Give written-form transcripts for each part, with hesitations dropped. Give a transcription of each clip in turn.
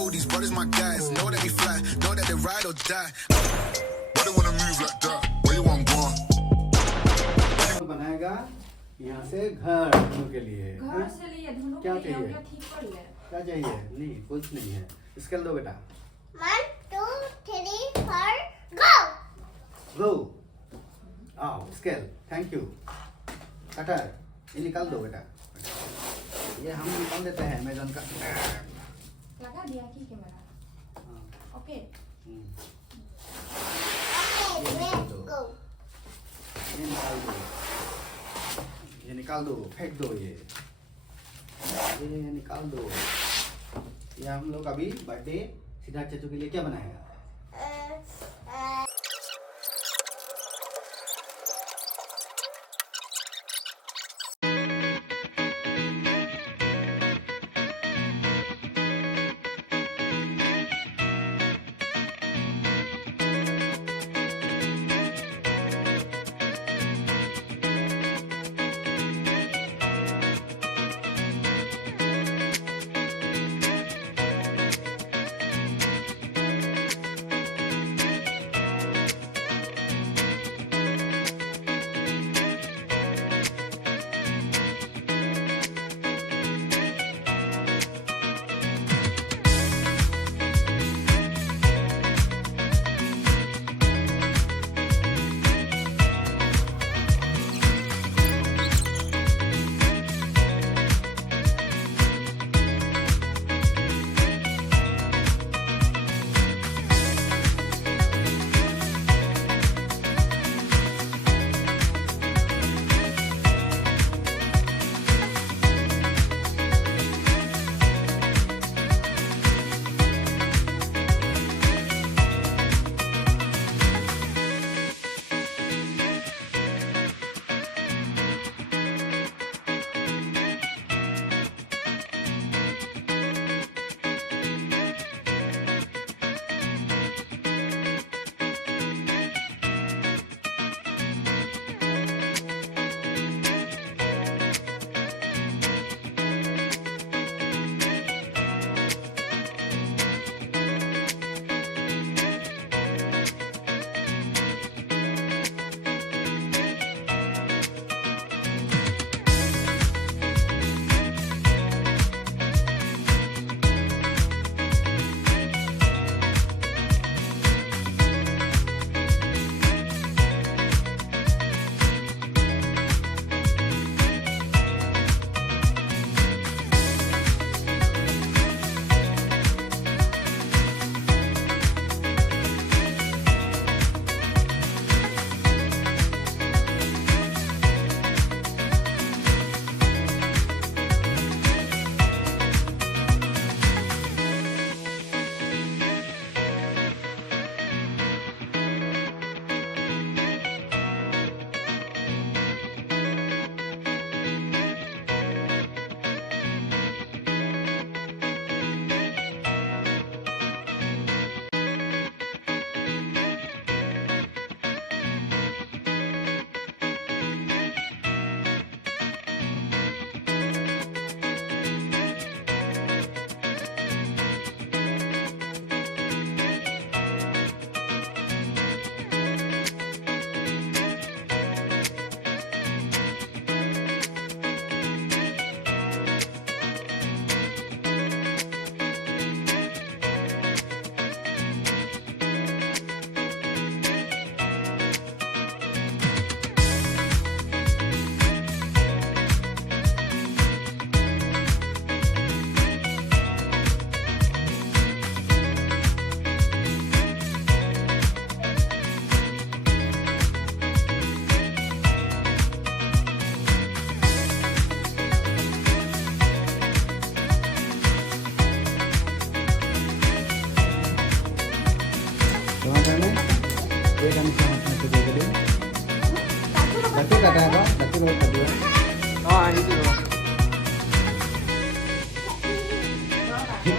know these brothers my guys. Know that we fly, know that they ride or die. Why they wanna move like that? Where you want go? बनाएगा यहाँ से घर धुनु के लिए। घर से लिए धुनु क्या के लिए चाहिए? हम ठीक कर ले। क्या चाहिए? नहीं कुछ नहीं है। स्केल दो बेटा। 1 2 3 4 go गो। आओ स्केल। Thank you. कटर ये निकाल दो बेटा। ये हम निकाल देते हैं अमेज़न का। लगा दिया की camera. Okay. okay let's go ये निकाल दो फेंक दो ये निकाल दो। ये हम लोग अभी बर्थडे सिद्धार्थ चाचू के लिए क्या बनाएगा?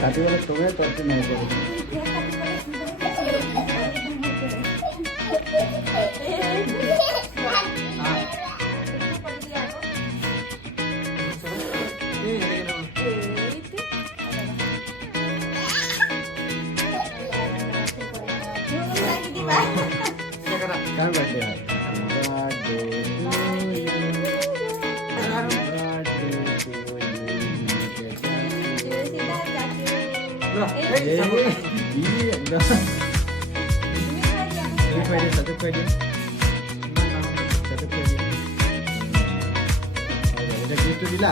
काटिवाला तुम्हें करते नहीं তুমি খাই দিয়া। satu kue dia. Satu kue dia. Udah gitu Dila.